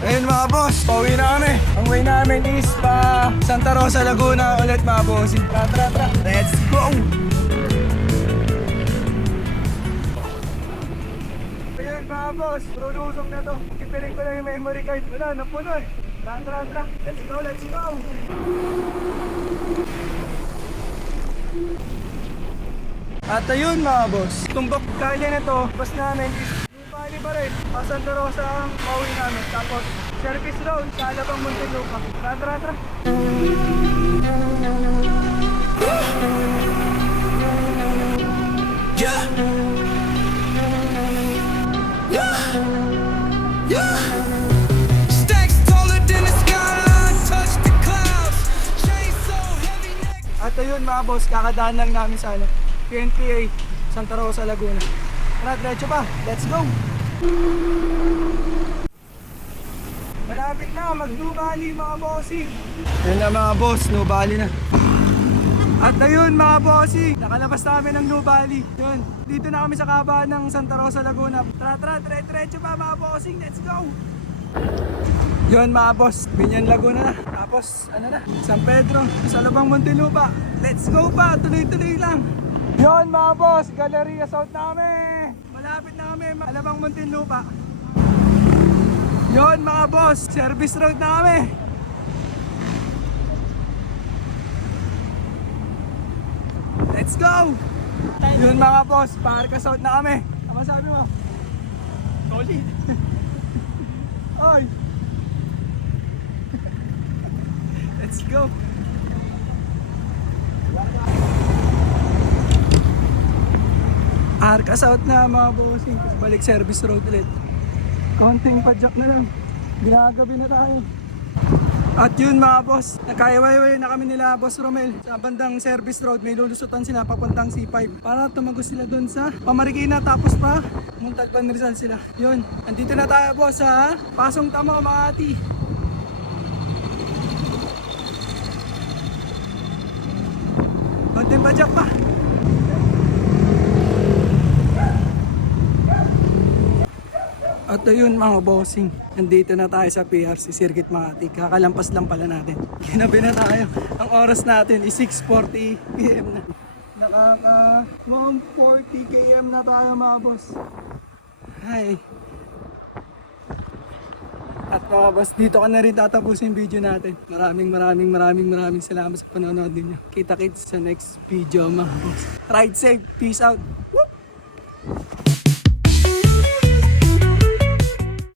Ayun mga boss, pauwi na kami. Ang way namin is pa Santa Rosa, Laguna ulit mga boss. Tara, let's go! Ayun mga boss, lulusong na to. Ipiling ko lang yung memory card. Wala, napuno eh. Tara. Let's go! At ayun mga boss, tumbok kaya na to, bus namin is Nubali pa rin. Santa Rosa ang pauwi namin. Tapos service road sa Alabang Muntinlupa. Tara. Yeah. Stacks taller than the skyline, touch the clouds. Chain so heavy neck. At ayun mga boss, kakadaan lang namin sa PNPA, Santa Rosa, Laguna. Tara, diretso pa. Let's go! Malapit na, mag-Nubali mga bossing. Ayun na mga boss, Nubali na. At ayun mga bossing, nakalabas namin ng Nubali. Yun, dito na kami sa kabaan ng Santa Rosa, Laguna. Tara, diretso pa mga bossing. Let's go! Yun mga boss, Binyan, Laguna na. Tapos, San Pedro, sa Alabang Muntinlupa. Let's go pa, tuloy-tuloy lang. Yun mga boss, Galleria South namin. Malapit na kami, Alabang Muntinlupa. Yun mga boss, service road na kami. Let's go! Yun mga boss, Parca South na kami. Ano sabi mo? Solid. Oy! Let's go! Arca South na mga bossing. Balik service road ulit. Konting padjak na lang. Ginagabi na tayo. At yun mga boss, nagkaiwayway na kami nila Boss Romel. Sa bandang service road, may lulusutan sila papuntang C5 para tumagos sila doon sa Pamarikina, tapos pa Muntalban, Rizal sila. Yun, andito na tayo boss sa Pasong Tamo, Makati. Konting padjak pa. At ayun mga bossing, nandito na tayo sa PRC Circuit Makati. Kakalampas lang pala natin. Ginabi na tayo. Ang oras natin is 6:40 PM na. Nakaka 1:40 km na tayo mga boss. Hi. At mga boss, dito ka na rin tatapusin yung video natin. Maraming salamat sa panonood ninyo. Kita-kits sa next video mga boss. Ride safe, peace out.